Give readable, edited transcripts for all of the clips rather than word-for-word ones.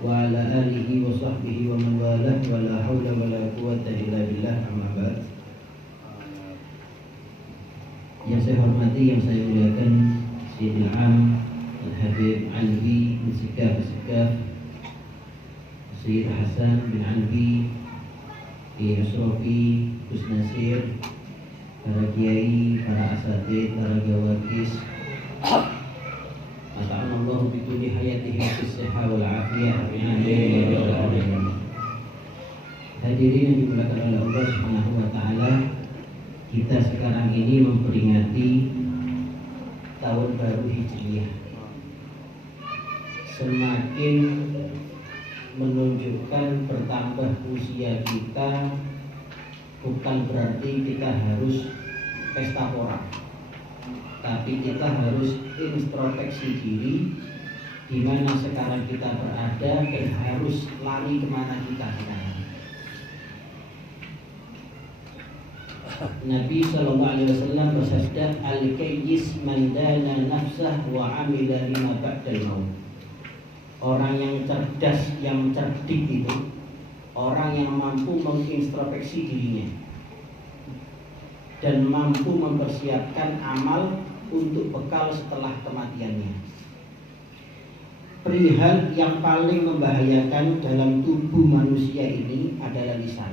وعلى آله وصحبه ومن والاه ولا حول ولا قوة إلا بالله أما بعد. Yang saya hormati, yang saya muliakan Sayyidil Am Al-Habib Alwi bin Sekaf Sayyid Hasan bin Alwi Asrofi Gus Nasir, para kiai, para asatid, para gawakis, Masya-Allah bituli hayatihi bis-sihah wal afiyah. Hadirin yang dimuliakan oleh Allah Subhanahu wa taala, kita sekarang ini memperingati tahun baru Hijriah. Semakin menunjukkan bertambah usia kita, bukan berarti kita harus pesta pora, tapi kita harus introspeksi diri di mana sekarang kita berada dan harus lari kemana kita sekarang. Nabi SAW bersabda, al-kayyis man dana nafsah wa amila lima ba'dal maut. Orang yang cerdas, yang cerdik itu orang yang mampu mengintrospeksi dirinya dan mampu mempersiapkan amal untuk bekal setelah kematiannya. Perihal yang paling membahayakan dalam tubuh manusia ini adalah lisan.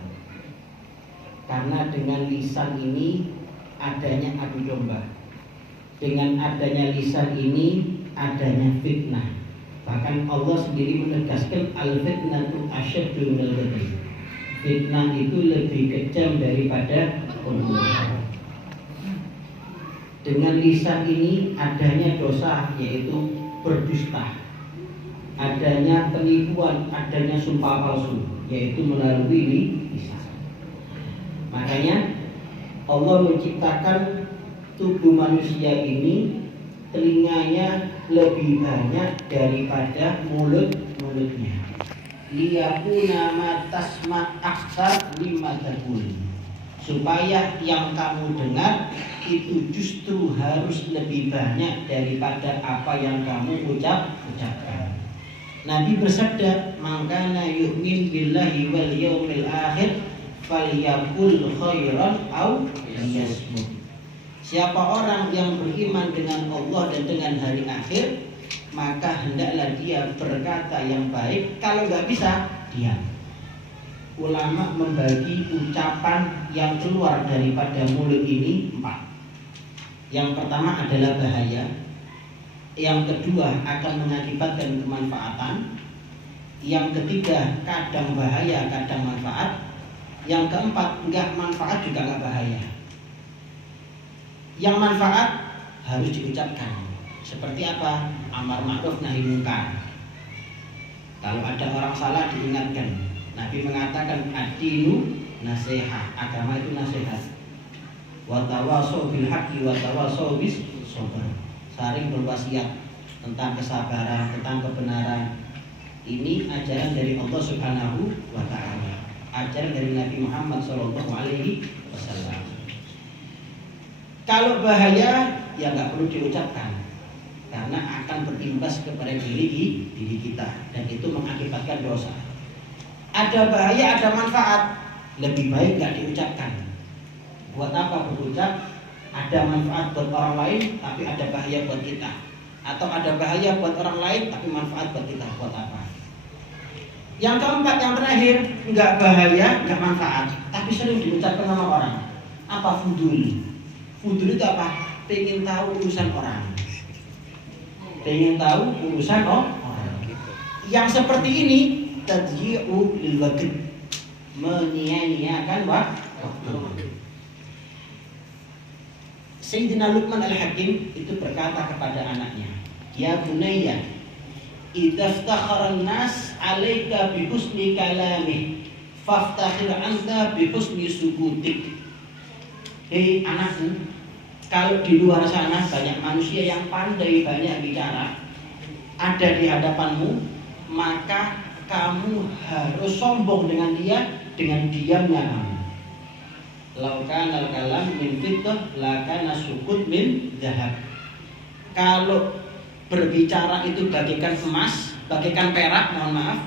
Karena dengan lisan ini adanya adu domba. Dengan adanya lisan ini adanya fitnah. Bahkan Allah sendiri menegaskan al-fitnatu asyaddu minal qatl. Fitnah itu lebih kejam daripada pembunuhan. Dengan lisan ini adanya dosa, yaitu berdusta, adanya penipuan, adanya sumpah palsu, yaitu melalui lisan. Makanya Allah menciptakan tubuh manusia ini telinganya lebih banyak daripada mulutnya. Liyakuna ma tasma' aktsar mimma taqul. Supaya yang kamu dengar itu justru harus lebih banyak daripada apa yang kamu ucapkan. Nabi bersabda, "Man kana yu'min billahi wal yaumil akhir falyaqul khairan aw liyasmut." Siapa orang yang beriman dengan Allah dan dengan hari akhir, maka hendaklah dia berkata yang baik. Kalau nggak bisa, diam. Ulama membagi ucapan yang keluar daripada mulut ini 4. Yang pertama adalah bahaya. Yang kedua akan mengakibatkan kemanfaatan. Yang ketiga kadang bahaya, kadang manfaat. Yang keempat enggak manfaat juga enggak bahaya. Yang manfaat harus diucapkan. Seperti apa? Amar ma'ruf nahi munkar. Kalau ada orang salah diingatkan. Nabi mengatakan ad-dinu nasihat. Agama itu nasihat. Wa tawasau bil haqqi wa tawasau bis sabr. Saling berwasiat tentang kesabaran, tentang kebenaran. Ini ajaran dari Allah Subhanahu wa taala. Ajaran dari Nabi Muhammad SAW. Kalau bahaya, ya nggak perlu diucapkan, karena akan berimbas kepada diri kita dan itu mengakibatkan dosa. Ada bahaya, ada manfaat, lebih baik nggak diucapkan. Buat apa berucap? Ada manfaat buat orang lain, tapi ada bahaya buat kita. Atau ada bahaya buat orang lain, tapi manfaat buat kita. Buat apa? Yang keempat, yang terakhir, nggak bahaya, nggak manfaat, tapi sering diucapkan sama orang. Apa? Fudul. Fudul itu apa? Pengen tahu urusan orang. Pengen tahu urusan orang. Yang seperti ini tadyi'u lil waqt, menyia-nyiakan waktu. Sayyidina Luqman Al-Hakim itu berkata kepada anaknya, "Ya bunayya, idza iftakhara an-nas 'alaika bi husni kalamih, faftakhir anta bi husni sukutik." Hei anakku, kalau di luar sana banyak manusia yang pandai banyak bicara ada di hadapanmu, maka kamu harus sombong dengan dia dengan diamnya kamu. Laukanal kalam min fitah, lakana sukut min zahab. Kalau berbicara itu bagaikan emas, bagaikan perak, mohon maaf.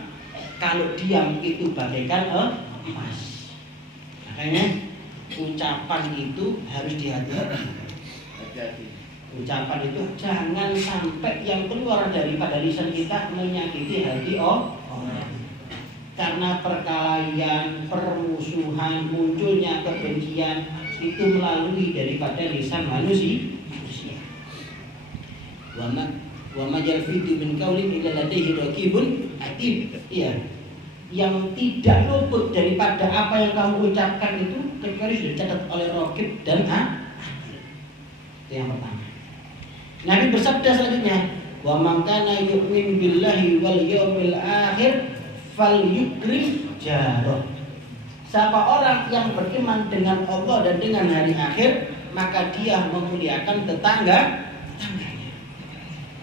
Kalau diam itu bagaikan emas. Makanya ucapan itu harus dihati-hati. Ucapan itu jangan sampai yang keluar daripada lisan kita menyakiti hati orang. Karena perkelahian, permusuhan, munculnya kebencian itu melalui daripada lisan manusia. Wa ma yalfidu min qaulin illa ladaihi raqibun atid. Iya. Yang tidak luput daripada apa yang kamu ucapkan itu kecuali sudah dicatat oleh raqib dan atid. Itu yang pertama. Nabi bersabda selanjutnya, wa man kana yu'min billahi wal yawmil akhir falyukrim jarah. Siapa orang yang beriman dengan Allah dan dengan hari akhir, maka dia memuliakan tetangganya.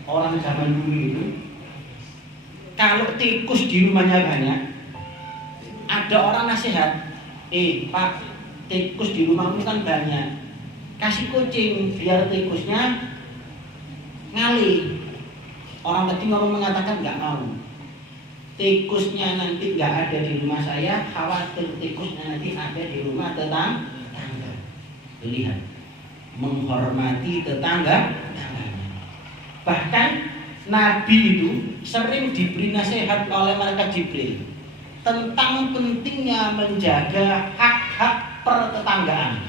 Orang zaman dulu itu kalau tikus di rumahnya banyak, ada orang nasihat, Pak, tikus di rumahmu kan banyak, kasih kucing biar tikusnya ngalih. Orang tadi mengatakan nggak mau, tikusnya nanti nggak ada di rumah saya, khawatir tikusnya nanti ada di rumah tetangga. Lihat, menghormati tetangga. Bahkan Nabi itu sering diberi nasihat oleh malaikat Jibril tentang pentingnya menjaga hak-hak pertetanggaan.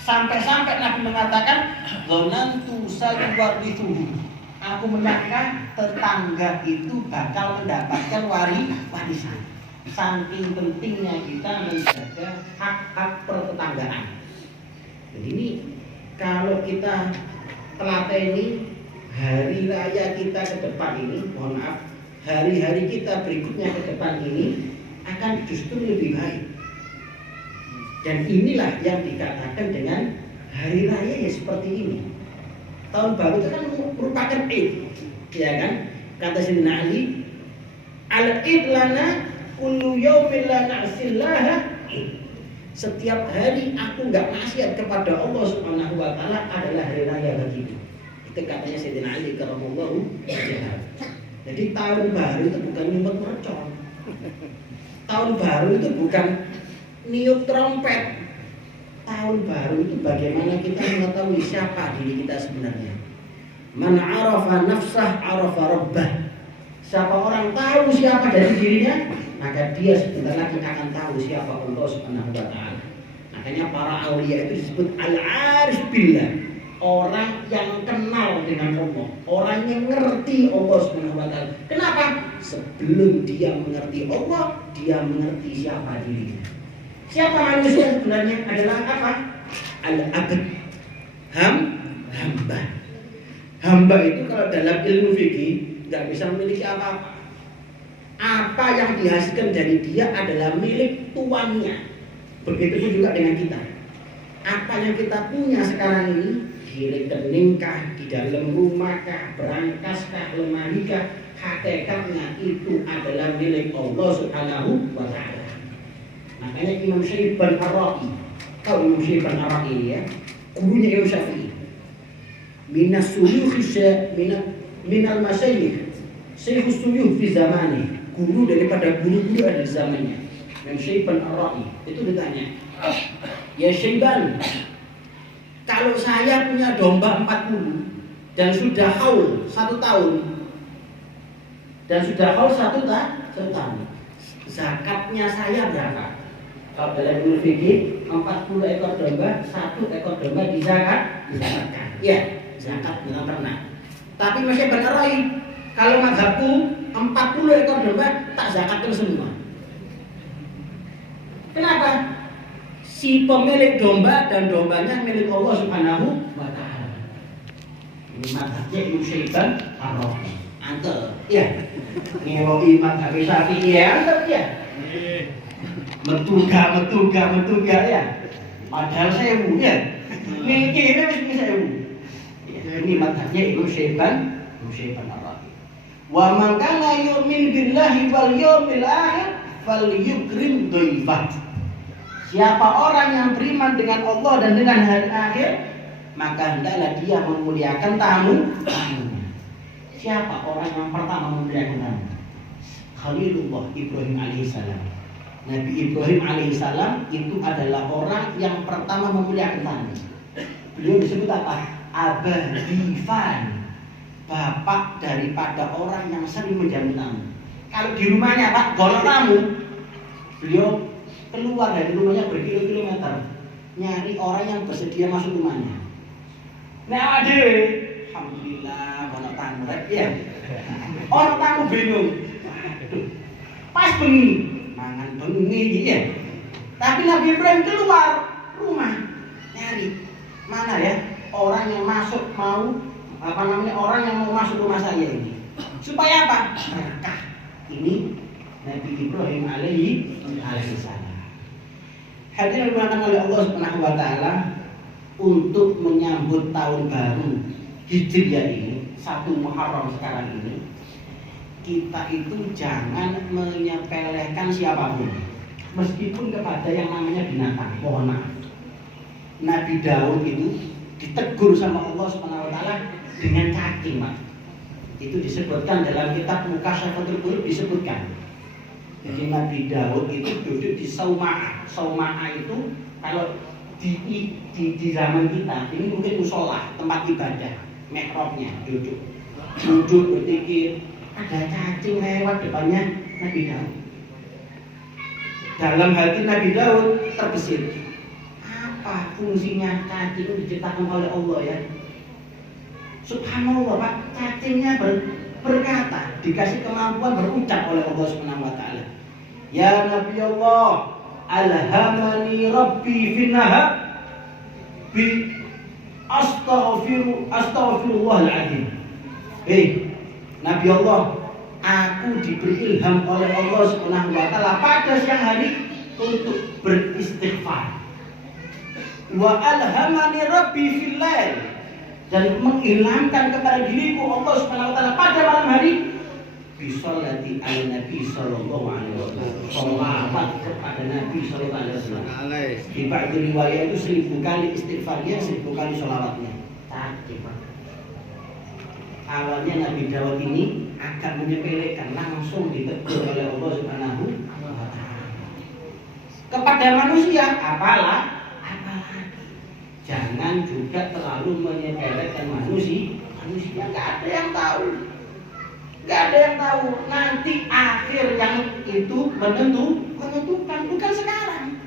Sampai-sampai Nabi mengatakan, "Dzanantu sayuwarrithuhu." Aku menyangka tetangga itu bakal mendapatkan warisan. Saking pentingnya kita menjaga hak-hak pertetanggaan. Jadi ini kalau kita telateni hari raya kita ke depan ini, mohon maaf, hari-hari kita berikutnya ke depan ini akan justru lebih baik. Dan inilah yang dikatakan dengan hari raya ya seperti ini. Tahun baru itu kan merupakan Id, ya kan? Kata Sayyidina Ali, al-Id lana kullu yaumin la na'sillaha. Setiap hari aku enggak maksiat kepada Allah Subhanahu wa taala adalah hari raya bagiku. Itu katanya Sayyidina Ali karramallahu wajhahu. Jadi tahun baru itu bukan nyumet mercon. Tahun baru itu bukan niup trompet. Tahun baru itu bagaimana kita mengetahui siapa diri kita sebenarnya. Man arafa nafsah arafa rabbah. Siapa orang tahu siapa dari dirinya, maka dia sebentar lagi akan tahu siapa Allah Subhanahu wa taala. Makanya para aulia itu disebut al-arif billah. Orang yang kenal dengan Allah, orang yang mengerti Allah Subhanahu wa taala. Kenapa? Sebelum dia mengerti Allah, dia mengerti siapa dirinya. Siapa manusia sebenarnya adalah apa? Al-abd. Hamba. Hamba itu kalau dalam ilmu fikih nggak bisa memiliki apa-apa. Apa yang dihasilkan dari dia adalah milik tuannya. Begitu juga dengan kita. Apa yang kita punya sekarang ini, di rekeningkah, di dalam rumahkah, berangkaskah, lemahikah, hakikatnya itu adalah milik Allah Subhanahu wa taala. Makanya Imam Syafi'i Ar-Ra'i, tahu Imam Syafi'i Ar-Ra'i ya, gurunya Imam Syafi'i. Minas suyukh minal masyayikh, Syekhus suyukh fi zamani, guru daripada guru-guru ada di zamannya. Imam Syafi'i Ar-Ra'i itu ditanya, ya Syaiban, kalau saya punya domba 40 dan sudah haul 1 tahun dan sudah haul 1 tahun, zakatnya saya berapa? Kalau dalam ilmu fikih 40 ekor domba, 1 ekor domba dizakatkan. Ya, zakat dengan ternak. Tapi masih benerai, kalau mazhabku 40 ekor domba tak zakatkan semua. Kenapa? Si pemilik domba dan dombanya milik Allah Subhanahu wa taala. Ini mazhabnya Ibnu Syaiban Ar-Rafi. Antel, ya. Ngewoki mazhab Syafi'i ya, antel ya. Metuga ya. Padahal 1000 ya. Niki ini wis 1000. Ini mazhabnya Ibnu Syaiban Ar-Rafi. Wa man kana yu'min billahi wal yawmil akhir falyukrim dhaifah. Siapa orang yang beriman dengan Allah dan dengan hari akhir, maka hendaklah dia memuliakan tamunya. siapa orang yang pertama memelihara tanah? Khalilullah Ibrahim alaihissalam. Nabi Ibrahim alaihissalam itu adalah orang yang pertama memelihara tanah. Beliau disebut apa? Abadifan, bapak daripada orang yang sering menjamu tamu. Kalau di rumahnya Pak golok tamu, beliau keluar dari rumahnya berkilo-kilometer nyari orang yang bersedia masuk rumahnya. Nah adewe, alhamdulillah golok tamu, ya. Orang tamu bingung. Aduh, pas bengi, mangan bengi ya. Tapi Nabi Ibrahim keluar rumah nyari mana ya orang yang masuk mau orang yang mau masuk rumah saya ini supaya apa? Berkah. Ini Nabi Ibrahim alaihissalam. Hadirin dimulakan oleh Allah Subhanahu wa taala, untuk menyambut tahun baru Hijriah ini 1 Muharram sekarang ini, kita itu jangan menyepelekan siapapun, meskipun kepada yang namanya binatang. Mohon maaf, Nabi Daud itu ditegur sama Allah Subhanahu wa taala dengan cacing, Pak. Itu disebutkan dalam kitab Mukasyafatul Qulub, disebutkan. Jadi Nabi Daud itu duduk di Sauma'ah. Sauma'ah itu kalau di zaman kita ini mungkin musola, tempat ibadah, mihrabnya, duduk berzikir, ada cacing lewat depannya Nabi Daud. Dalam hati Nabi Daud terbesit, apa fungsinya cacing diciptakan oleh Allah ya? Subhanallah Pak, cacingnya berkata, dikasih kemampuan berucap oleh Allah Subhanahu wa taala. Ya Nabi Allah, alhamani Rabbi finnahar bi astaghfirullahaladzim. Nabi Allah, aku diberi ilham oleh Allah Subhanahu wa taala pada siang hari untuk beristighfar. Wa alhamani Rabbi fil lail, dan menghilangkan kepada diriku Allah Subhanahu wa taala pada malam hari bisolati ala Nabi sallallahu alaihi wasallam. Sholawat kepada Nabi sallallahu alaihi wasallam. Di ba'd riwayat itu 1000 kali istighfarnya, 1000 kali sholawatnya. Awalnya Nabi Daud ini akan menyepelekan, langsung ditegur oleh Allah Subhanahu wa taala. Kepada manusia apalagi jangan juga terlalu menyepelekan manusia. Nggak ada yang tahu. Nanti akhir yang itu menentukan, bukan sekarang.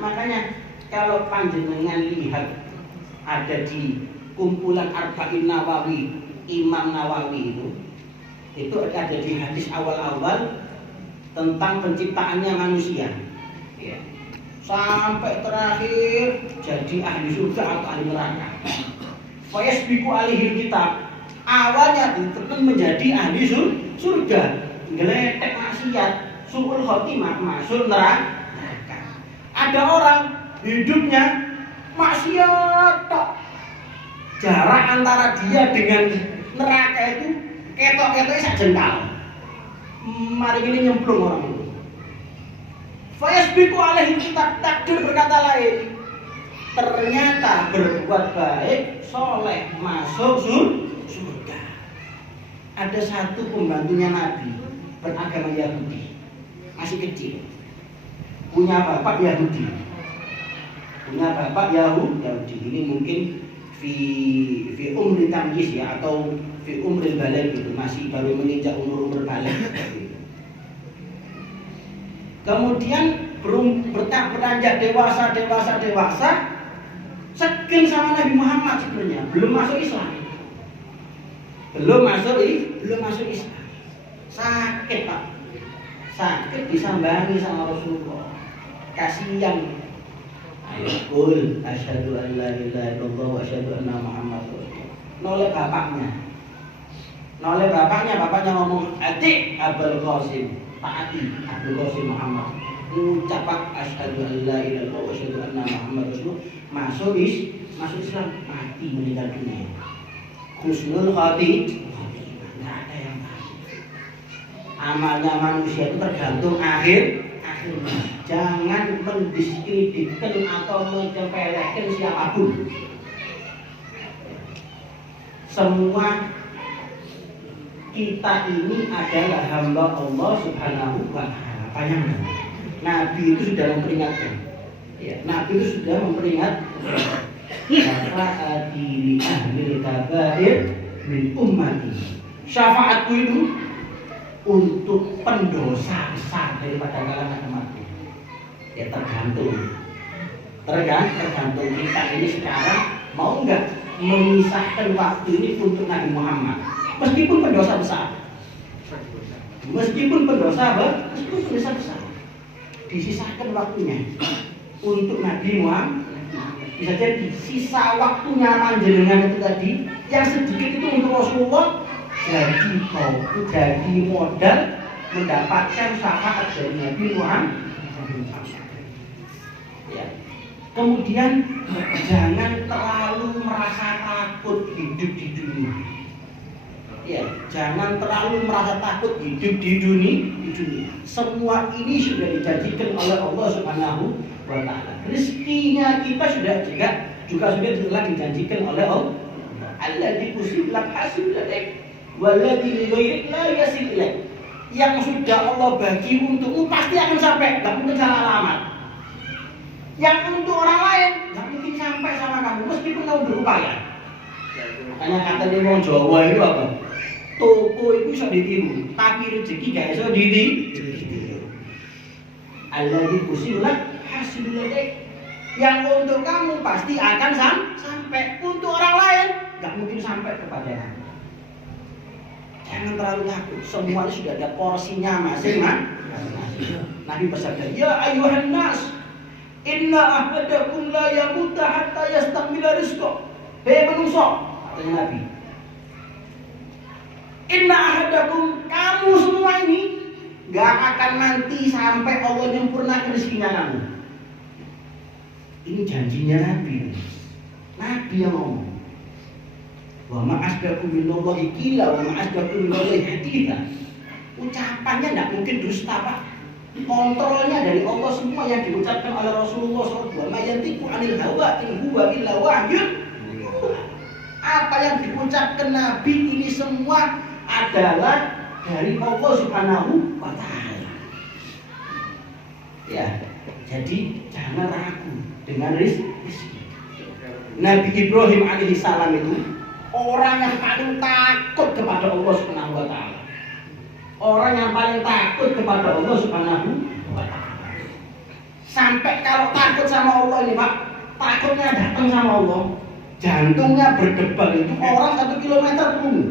Makanya kalau panjenengan lihat ada di kumpulan Arba'in Nawawi, Imam Nawawi itu ada di hadis awal-awal tentang penciptaannya manusia. Ya. Sampai terakhir jadi ahli surga atau ahli neraka. Fayasbiqu alaihi kitab. Awalnya ditekan menjadi ahli surga, ngeletek maksiat, suul khotimah, masuk neraka. Ada orang hidupnya maksiat tok. Jarak antara dia dengan neraka itu ketok-ketoknya sak jengkal. Mari ini nyemplung orang itu. Fayasbiqu alaihi kitab, takdir berkata lain. Ternyata berbuat baik, soleh, masuk surga. Ada satu pembantunya Nabi beragama Yahudi, masih kecil, punya bapak Yahudi. Ini mungkin fi umri tamyiz ya, atau fi umril baligh gitu, masih baru menginjak umur baligh. Kemudian beranjak dewasa, sekian sama Nabi Muhammad sebenarnya, belum masuk Islam. Sakit Pak, sakit disambangi sama Rasulullah. Kasihan. Ayo qul asyhadu an la ilaha illallah wa asyhadu anna Muhammadar Rasulullah. Noleh bapaknya ngomong, "Ati Abul Qasim, taati Abdul Qasim Muhammad." Ucap asyhadu an la ilaha illallah wa asyhadu anna Muhammadar Rasulullah. Masuk Islam, mati meninggal dunia. Husnul khotimah, nggak ada yang tahu. Amalnya manusia itu tergantung akhirnya. Jangan mendiskreditkan atau mencepelekan siapapun. semua kita ini adalah hamba Allah Subhanahu wa Ta'ala. Bayangkan, Nabi itu sudah memperingatkan. Ya, Nabi itu sudah memperingatkan. Syafaat li ahli kabair min ummati. Syafaatku itu untuk pendosa besar daripada kalangan umatku. Ya tergantung kita ini sekarang mau nggak memisahkan waktu ini untuk Nabi Muhammad. Meskipun pendosa besar, besar, disisahkan waktunya untuk Nabi Muhammad. Bisa jadi sisa waktunya panjenengan itu tadi yang sedikit itu untuk Rasulullah jadi modal mendapatkan syafaat dari Nabi Muhammad. Ya. Kemudian jangan terlalu merasa takut hidup di dunia. Ya, jangan terlalu merasa takut hidup di dunia. Semua ini sudah dijanjikan oleh Allah Subhanahu wa Ta'ala. Rezekinya kita juga sudah dijanjikan oleh Allah. Alladzi tusiblat hasilak walladzi lighairi la yasil ilaik. Yang sudah Allah bagi untukmu pasti akan sampai, enggak mungkin salah alamat. Yang untuk orang lain enggak mungkin sampai sama kamu meskipun kamu berupaya. Makanya kata di wong Jawa itu apa? Toko itu bisa ditiru, tapi rezeki gak bisa ditiru. Alladzi tusiblat hasilak. Yang untuk kamu pasti akan sampai, untuk orang lain nggak mungkin sampai kepada kamu. Jangan terlalu takut, semuanya sudah ada porsinya masing-masing. Nabi bersabda, ya ayuhan nas, inna ahadakum la yamuta hatta yastakmila rizqa. Hei manusia, katanya Nabi, inna ahadakum, kamu semua ini nggak akan mati sampai Allah menyempurnakan rezekinya kamu. Ini janjinya Nabi. Nabi yang ngomong. Wa ma'asdaku minallahi qila wa ma'asdaku minallahi haditha. Ucapannya tidak mungkin dusta, Pak. Kontrolnya dari Allah semua yang diucapkan oleh Rasulullah SAW. Ma yantiqu 'anil hawa in huwa illa wahyun. Apa yang diucapkan Nabi ini semua adalah dari Allah Subhanahu wa Ta'ala. Ya, jadi jangan ragu dengan rezeki. Nabi Ibrahim alaihissalam itu orang yang paling takut kepada Allah Subhanahu wa Ta'ala. Orang yang paling takut kepada Allah Subhanahu wa Ta'ala. Sampai kalau takut sama Allah ini, Pak, takutnya datang sama Allah, jantungnya berdebar itu orang 1 kilometer kerungu.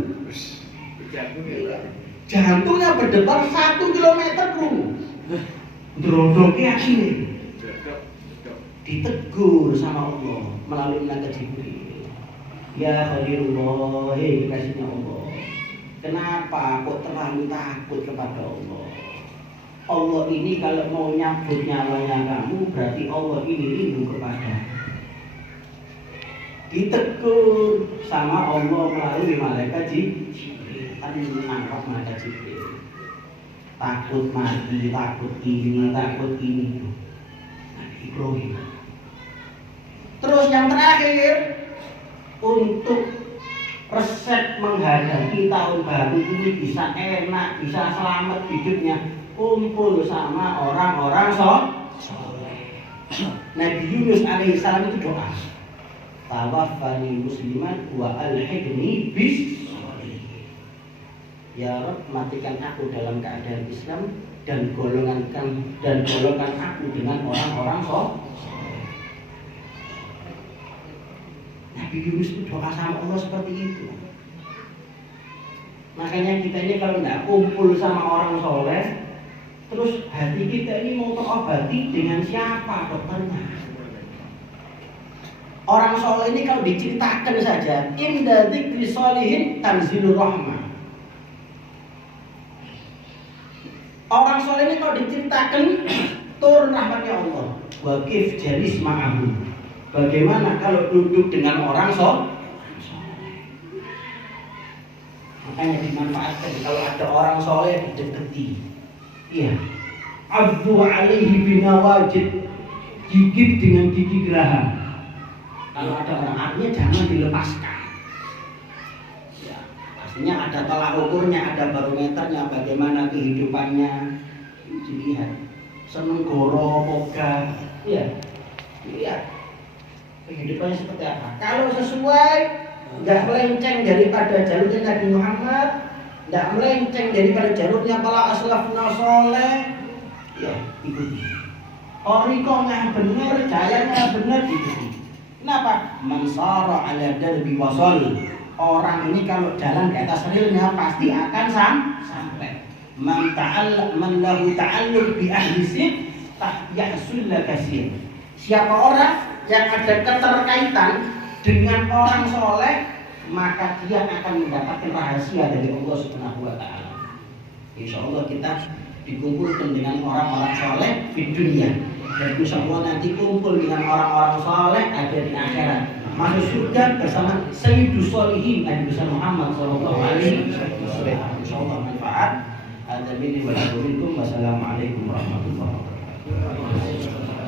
Jantungnya berdebar 1 kilometer kerungu. Drodoknya ini ditegur sama Allah melalui malaikat Jibril. Ya Khalilullah, hei kekasihnya Allah, kenapa kok terlalu takut kepada Allah? Allah ini kalau mau nyabut nyawanya kamu, berarti Allah ini rindu kepada. Ditegur sama Allah melalui malaikat Jibril. Kan menangkap malaikat Jibril. Takut mati, takut ini. Nabi Ibrahim. Terus yang terakhir, untuk resep menghadapi tahun baru ini bisa enak, bisa selamat hidupnya, kumpul sama orang-orang soleh. Nabi Yunus alaihissalam itu doa, tawaffani musliman wa alhiqni bis sholihin. Ya Rabb, matikan aku dalam keadaan Islam dan golongkan aku dengan orang-orang soleh. Nabi Yunus itu doa sama Allah seperti itu. Makanya kita ini kalau tidak kumpul sama orang soleh, terus hati kita ini mau terobati dengan siapa dokternya? Orang soleh ini kalau diceritakan saja, inda dzikri sholihin tanzilur rahmah. Orang soleh ini kalau diceritakan turun rahmatnya Allah. Wa kif jalis ma'ahu. Bagaimana kalau duduk dengan orang soleh? Makanya dimanfaatkan kalau ada orang soleh didekati. Iya. Abdu alaihi binawajid, gigit dengan gigi geraham. Kalau ada orang, artinya jangan dilepaskan. Artinya ada tolak ukurnya, ada barometernya, bagaimana kehidupannya. Dilihat, seneng goro, moga, iya, lihat kehidupannya seperti apa. Kalau sesuai, nggak melenceng daripada jalurnya Nabi Muhammad, nggak melenceng daripada jalurnya para aslafun soleh, ya ikuti. Orikonya benar, jalannya benar, ikuti. Kenapa? Mansara ala darbi wasol. Orang ini kalau jalan di atas relnya pasti akan sampai. Man lahu ta'alluq bi ahli sif yahsul lakasir. Siapa orang yang ada keterkaitan dengan orang soleh, maka dia akan mendapatkan rahasia dari Allah Subhanahu wa taala. Insyaallah kita dikumpulkan dengan orang-orang soleh di dunia, dan insyaallah nanti kumpul dengan orang-orang soleh ada di akhirat. Masuk surga bersama Sayyidus Sholihin Nabi besar Muhammad sallallahu alaihi wasallam. Insyaallah manfaat. Wassalamualaikum warahmatullahi wabarakatuh.